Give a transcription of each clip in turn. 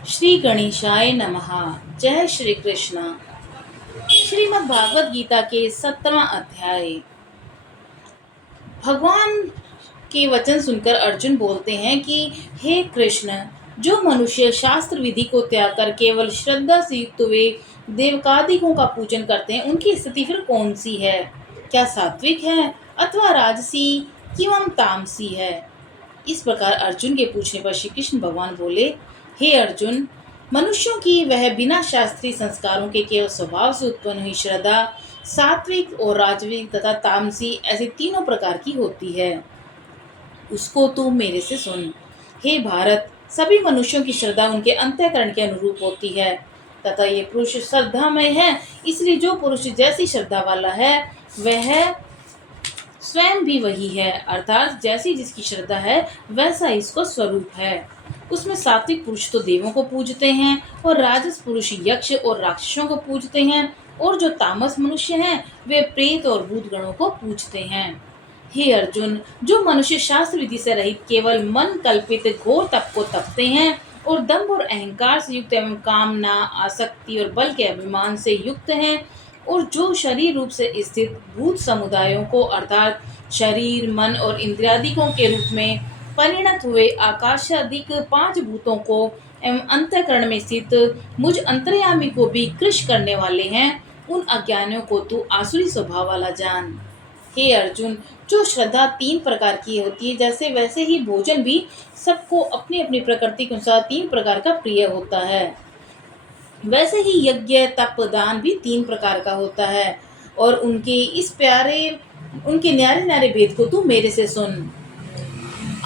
श्री गणेशाय नमः। जय श्री कृष्ण। श्रीमद् भागवत गीता के 17वां अध्याय। भगवान के वचन सुनकर अर्जुन बोलते हैं कि हे कृष्ण, जो मनुष्य शास्त्र विधि को त्याग कर केवल श्रद्धा से युक्त वे देवकादिकों का पूजन करते हैं, उनकी स्थिति फिर कौन सी है? क्या सात्विक है अथवा राजसी एवं तामसी है? इस प्रकार अर्जुन के पूछने पर श्री कृष्ण भगवान बोले, हे अर्जुन, मनुष्यों की वह बिना शास्त्रीय संस्कारों के केवल स्वभाव से उत्पन्न हुई श्रद्धा सात्विक और राजविक तथा तामसी ऐसे तीनों प्रकार की होती है। उसको तू मेरे से सुन। हे भारत, सभी मनुष्यों की श्रद्धा उनके अंतःकरण के अनुरूप होती है तथा ये पुरुष श्रद्धामय है। इसलिए जो पुरुष जैसी श्रद्धा वाला है वह स्वयं भी वही है, अर्थात जैसी जिसकी श्रद्धा है वैसा इसको स्वरूप है। उसमें सात्विक पुरुष तो देवों को पूजते हैं और राजस पुरुष यक्ष और राक्षसों को पूजते हैं, और जो तामस मनुष्य हैं वे प्रेत और भूत गणों को पूजते हैं। हे अर्जुन, जो मनुष्य शास्त्र विधि से रहित केवल मन कल्पित घोर तप को तपते हैं और दंभ और अहंकार से युक्त एवं कामना, आसक्ति और बल के अभिमान से युक्त हैं, और जो शरीर रूप से स्थित भूत समुदायों को अर्थात शरीर, मन और इंद्रियादिकों के रूप में परिणत हुए आकाशादिक 5 भूतों को एवं अंतःकरण में स्थित मुझ अंतर्यामी को भी कृश करने वाले हैं, उन अज्ञानियों को तू आसुरी स्वभाव वाला जान। हे अर्जुन, जो श्रद्धा 3 प्रकार की होती है, जैसे वैसे ही भोजन भी सबको अपनी अपनी प्रकृति के अनुसार 3 प्रकार का प्रिय होता है, वैसे ही यज्ञ तप दान भी 3 प्रकार का होता है। और उनके न्यारे न्यारे भेद को तू मेरे से सुन।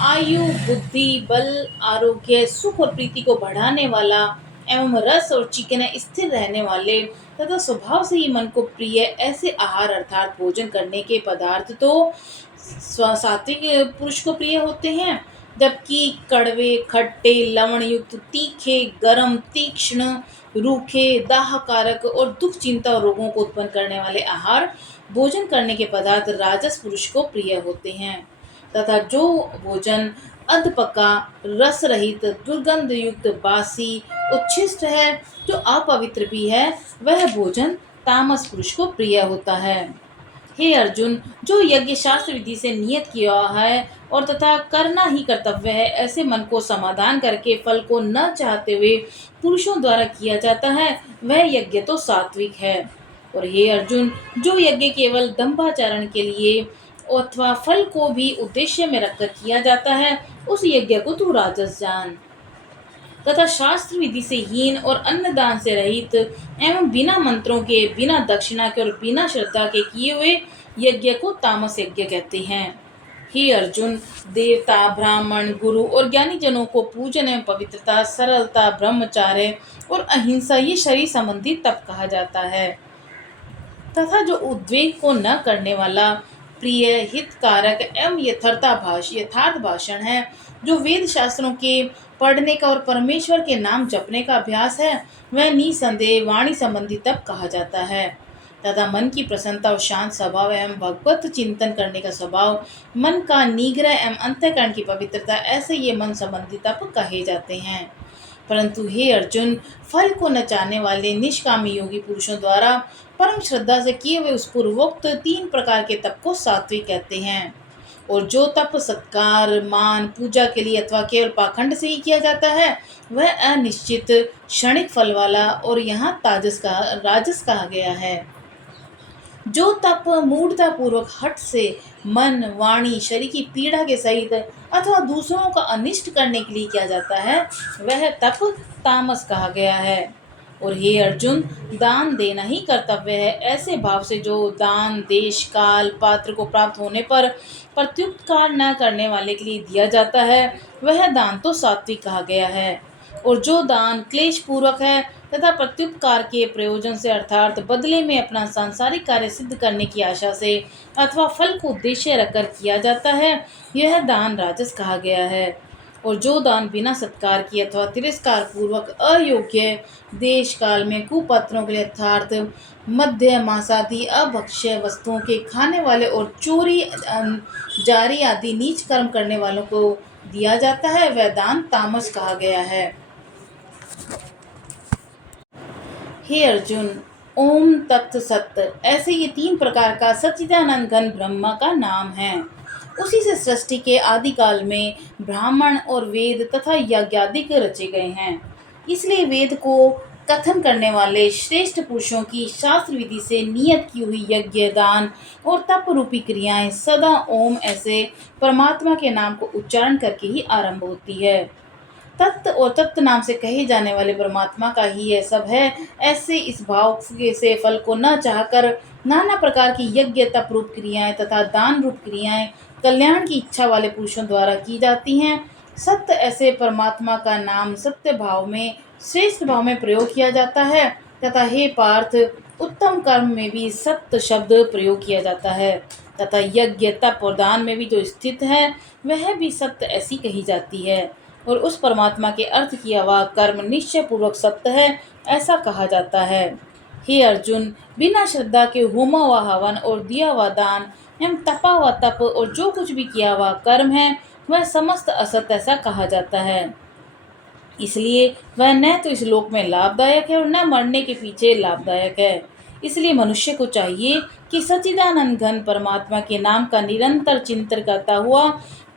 आयु, बुद्धि, बल, आरोग्य, सुख और प्रीति को बढ़ाने वाला एवं रस और चिकने स्थिर रहने वाले तथा स्वभाव से ही मन को प्रिय ऐसे आहार अर्थात भोजन करने के पदार्थ तो सात्विक पुरुष को प्रिय होते हैं, जबकि कड़वे, खट्टे, लवण युक्त, तीखे, गरम, तीक्ष्ण, रूखे, दाहकारक और दुख, चिंता और रोगों को उत्पन्न करने वाले आहार भोजन करने के पदार्थ राजस पुरुष को प्रिय होते हैं, तथा जो भोजन अधपका, रस रहित, दुर्गंध युक्त, बासी, उच्छिष्ट है, जो अपवित्र भी है, वह भोजन तामस पुरुष को प्रिय होता है। हे अर्जुन, जो यज्ञ शास्त्र विधि से नियत किया है और तथा करना ही कर्तव्य है, ऐसे मन को समाधान करके फल को न चाहते हुए पुरुषों द्वारा किया जाता है, वह यज्ञ तो सात्विक है। और हे अर्जुन, जो यज्ञ केवल दंभाचरण के लिए अथवा फल को भी उद्देश्य में रखकर किया जाता है, उस यज्ञ को तू राजस जान। तथा शास्त्र विधि से हीन और अन्नदान से रहित एवं बिना मंत्रों के, बिना दक्षिणा के और बिना श्रद्धा के किए हुए यज्ञ को तामस यज्ञ कहते हैं। हे अर्जुन, देवता, ब्राह्मण, गुरु और ज्ञानी जनों को पूजन एवं पवित्रता, सरलता, ब्रह्मचार्य और अहिंसा ये शरीर संबंधी तप कहा जाता है, तथा जो उद्वेग को न करने वाला प्रिय, हितकारक एवं यथार्थ भाषण है, जो वेद शास्त्रों के पढ़ने का और परमेश्वर के नाम जपने का अभ्यास है, वह निसंदेह वाणी संबंधी तप कहा जाता है। तथा मन की प्रसन्नता और शांत स्वभाव एवं भगवत चिंतन करने का स्वभाव, मन का निग्रह एवं अंतःकरण की पवित्रता, ऐसे ये मन संबंधी तप कहे जाते हैं। परंतु हे अर्जुन, फल को न चाहने वाले निष्कामी योगी पुरुषों द्वारा परम श्रद्धा से किए हुए उस पूर्वोक्त 3 प्रकार के तप को सात्विक कहते हैं। और जो तप सत्कार, मान, पूजा के लिए अथवा केवल पाखंड से ही किया जाता है, वह अनिश्चित क्षणिक फल वाला और यहाँ राजस कहा गया है। जो तप मूढ़ता पूर्वक हठ से मन, वाणी, शरीर की पीड़ा के सहित अथवा दूसरों का अनिष्ट करने के लिए किया जाता है, वह तप तामस कहा गया है। और हे अर्जुन, दान देना ही कर्तव्य है, ऐसे भाव से जो दान देश, काल, पात्र को प्राप्त होने पर प्रत्युक्त कार्य न करने वाले के लिए दिया जाता है, वह दान तो सात्विक कहा गया है। और जो दान क्लेश पूर्वक है तथा प्रत्युपकार के प्रयोजन से अर्थात बदले में अपना सांसारिक कार्य सिद्ध करने की आशा से अथवा फल को उद्देश्य रखकर किया जाता है, यह दान राजस कहा गया है। और जो दान बिना सत्कार किए अथवा तिरस्कार पूर्वक अयोग्य देश काल में कुपात्रों के लिए अर्थात मध्य मांसादि अभक्ष्य वस्तुओं के खाने वाले और चोरी, जारी आदि नीच कर्म करने वालों को दिया जाता है, वह दान तामस कहा गया है। हे अर्जुन, ओम तत्व सत्य, ऐसे ये तीन प्रकार का सच्चिदानंद घन ब्रह्म का नाम है। उसी से सृष्टि के आदिकाल में ब्राह्मण और वेद तथा यज्ञादिक रचे गए हैं। इसलिए वेद को कथन करने वाले श्रेष्ठ पुरुषों की शास्त्र विधि से नियत की हुई यज्ञ, दान और तप रूपी क्रियाएं सदा ओम ऐसे परमात्मा के नाम को उच्चारण करके ही आरंभ होती है। तत्व और तत्व नाम से कहे जाने वाले परमात्मा का ही यह सब है। ऐसे इस भाव से फल को न चाहकर नाना प्रकार की यज्ञ, तप रूप क्रियाएं तथा दान रूप क्रियाएं कल्याण की इच्छा वाले पुरुषों द्वारा की जाती हैं। सत्य ऐसे परमात्मा का नाम सत्य भाव में, श्रेष्ठ भाव में प्रयोग किया जाता है तथा हे पार्थ, उत्तम कर्म में भी सत्य शब्द प्रयोग किया जाता है तथा यज्ञ, तप और दान में भी जो स्थित है वह भी सत्य ऐसी कही जाती है। और उस परमात्मा के अर्थ किया हुआ कर्म निश्चय पूर्वक सत्य है, ऐसा कहा जाता है। हे अर्जुन, बिना श्रद्धा के होमा हुआ हवन और दिया हुआ दान एवं तपा हुआ तप और जो कुछ भी किया हुआ कर्म है वह समस्त असत ऐसा कहा जाता है। इसलिए वह न तो इस लोक में लाभदायक है और न मरने के पीछे लाभदायक है। इसलिए मनुष्य को चाहिए कि सच्चिदानंद घन परमात्मा के नाम का निरंतर चिंतन करता हुआ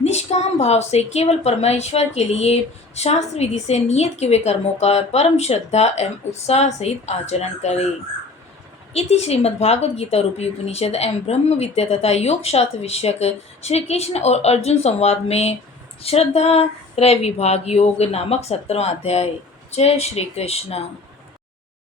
निष्काम भाव से केवल परमेश्वर के लिए शास्त्र विधि से नियत किए हुए कर्मों का परम श्रद्धा एवं उत्साह सहित आचरण करे। इति श्रीमद्भागवत गीता रूपी उपनिषद एवं ब्रह्म विद्या तथा योग शास्त्र विषयक श्री कृष्ण और अर्जुन संवाद में श्रद्धा त्रय विभाग योग नामक 17वां अध्याय। जय श्री कृष्ण।